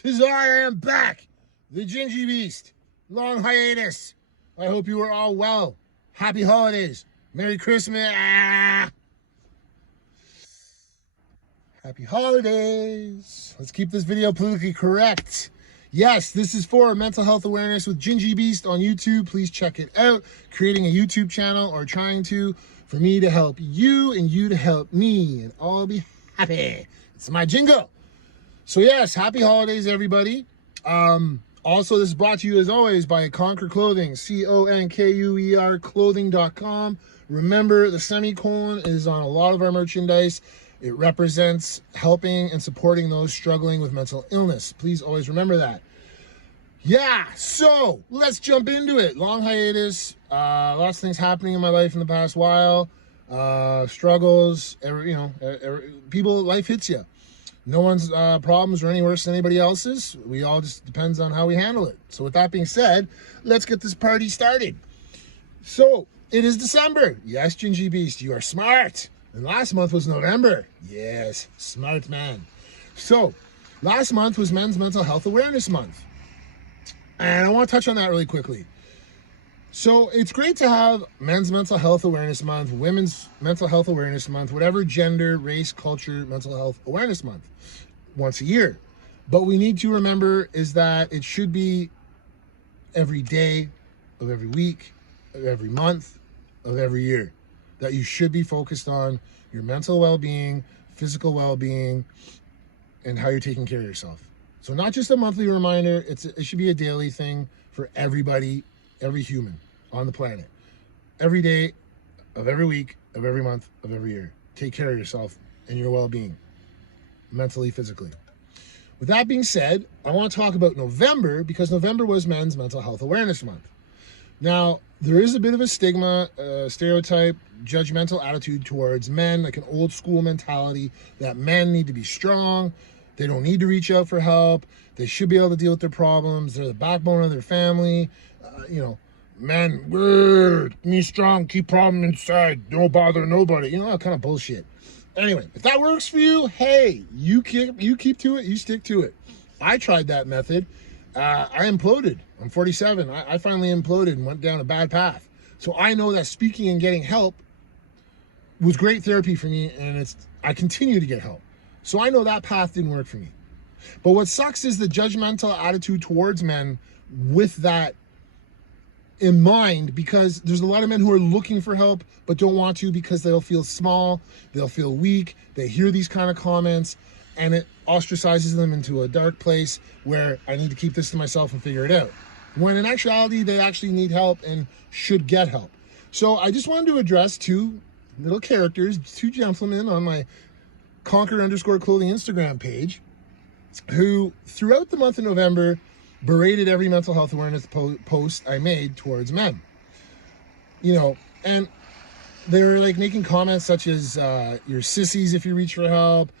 'Tis I am back, the Gingybeast. Long hiatus. I hope you are all well. Happy holidays. Merry Christmas. Happy holidays. Let's keep this video politically correct. Yes, this is for mental health awareness with Gingybeast on YouTube. Please check it out. Creating a YouTube channel or trying to for me to help you and you to help me and all be happy. It's my jingle. So yes, happy holidays, everybody. Also, this is brought to you as always by Conkuer Clothing, Conkuer clothing.com. Remember, the semicolon is on a lot of our merchandise. It represents helping and supporting those struggling with mental illness. Please always remember that. Yeah, so let's jump into it. Long hiatus, lots of things happening in my life in the past while, struggles, people, life hits you. No one's problems are any worse than anybody else's. We all just depends on how we handle it. So with that being said, let's get this party started. So it is December. Yes, Gingybeast, you are smart. And last month was November. Yes, smart man. So last month was Men's Mental Health Awareness Month. And I want to touch on that really quickly. So it's great to have Men's Mental Health Awareness Month, Women's Mental Health Awareness Month, whatever gender, race, culture, mental health awareness month once a year. But we need to remember is that it should be every day of every week, of every month, of every year. That you should be focused on your mental well-being, physical well-being, and how you're taking care of yourself. So not just a monthly reminder, it should be a daily thing for everybody, every human on the planet. Every day of every week, of every month, of every year. Take care of yourself and your well-being, mentally, physically. With that being said, I want to talk about November because November was Men's Mental Health Awareness Month. Now, there is a bit of a stigma, stereotype, judgmental attitude towards men, like an old school mentality that men need to be strong. They don't need to reach out for help. They should be able to deal with their problems. They're the backbone of their family. Men, be strong, keep problem inside, don't bother nobody. That kind of bullshit. Anyway, if that works for you, hey, you keep to it, you stick to it. I tried that method. I imploded. I'm 47. I finally imploded and went down a bad path. So I know that speaking and getting help was great therapy for me, and I continue to get help. So I know that path didn't work for me. But what sucks is the judgmental attitude towards men with that in mind, because there's a lot of men who are looking for help but don't want to because they'll feel small, they'll feel weak, they hear these kind of comments, and it ostracizes them into a dark place where I need to keep this to myself and figure it out. When in actuality, they actually need help and should get help. So I just wanted to address two little characters, two gentlemen on my Conkuer_Clothing Instagram page who throughout the month of November berated every mental health awareness post I made towards men. And they were like making comments such as, you're sissies if you reach for help.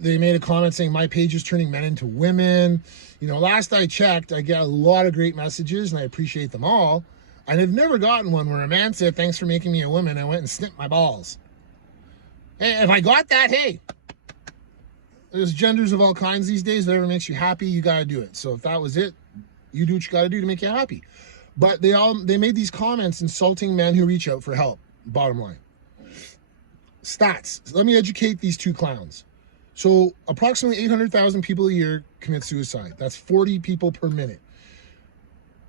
They made a comment saying my page is turning men into women. Last I checked, I get a lot of great messages and I appreciate them all. And I've never gotten one where a man said, thanks for making me a woman. I went and snipped my balls. Hey, if I got that, hey, there's genders of all kinds these days. Whatever makes you happy, you got to do it. So if that was it, you do what you got to do to make you happy. But they made these comments insulting men who reach out for help. Bottom line. Stats. Let me educate these two clowns. So approximately 800,000 people a year commit suicide. That's 40 people per minute.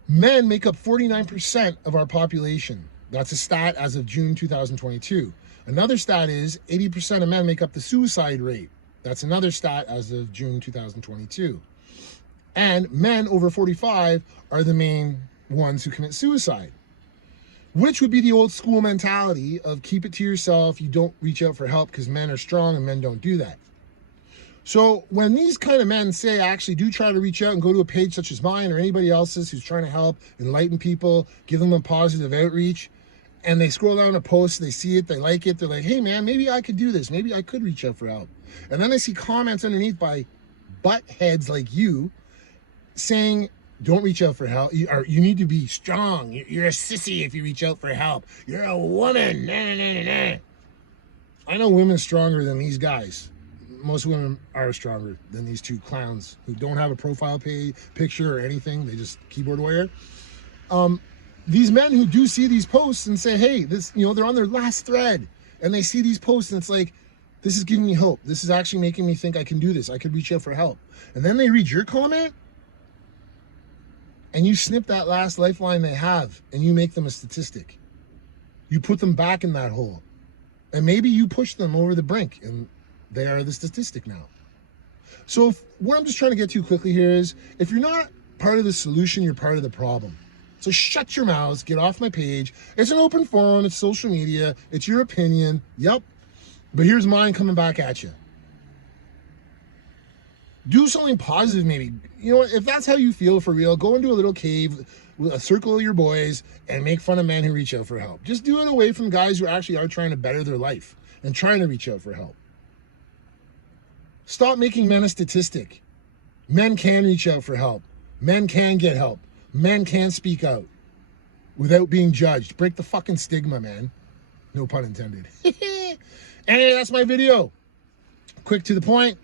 Men make up 49% of our population. That's a stat as of June 2022. Another stat is 80% of men make up the suicide rate. That's another stat as of June 2022. And men over 45 are the main ones who commit suicide, which would be the old school mentality of keep it to yourself. You don't reach out for help because men are strong and men don't do that. So when these kind of men say, actually do try to reach out and go to a page such as mine or anybody else's who's trying to help, enlighten people, give them a positive outreach, and they scroll down a post, they see it, they like it, they're like, hey man, maybe I could do this. Maybe I could reach out for help. And then I see comments underneath by butt heads like you saying, don't reach out for help. You need to be strong. You're a sissy if you reach out for help. You're a woman. Nah, nah, nah, nah. I know women stronger than these guys. most women are stronger than these two clowns who don't have a profile picture or anything. They just keyboard warrior. These men who do see these posts and say, hey, this, you know, they're on their last thread and they see these posts and it's like, this is giving me hope. This is actually making me think I can do this. I could reach out for help. And then they read your comment and you snip that last lifeline they have and you make them a statistic. You put them back in that hole. And maybe you push them over the brink and they are the statistic now. So what I'm just trying to get to quickly here is, if you're not part of the solution, you're part of the problem. So shut your mouths, get off my page. It's an open forum, it's social media, it's your opinion. Yep. But here's mine coming back at you. Do something positive maybe. You know what, if that's how you feel for real, go into a little cave with a circle of your boys and make fun of men who reach out for help. Just do it away from guys who actually are trying to better their life and trying to reach out for help. Stop making men a statistic. Men can reach out for help. Men can get help. Men can speak out without being judged. Break the fucking stigma, man. No pun intended. Anyway, that's my video. Quick to the point.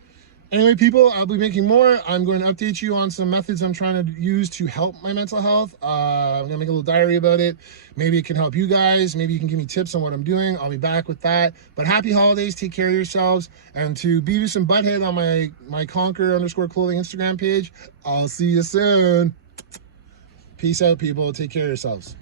Anyway, people, I'll be making more. I'm going to update you on some methods I'm trying to use to help my mental health. I'm going to make a little diary about it. Maybe it can help you guys. Maybe you can give me tips on what I'm doing. I'll be back with that. But happy holidays. Take care of yourselves. And to Beavis and Butthead on my Conkuer_Clothing Instagram page, I'll see you soon. Peace out, people. Take care of yourselves.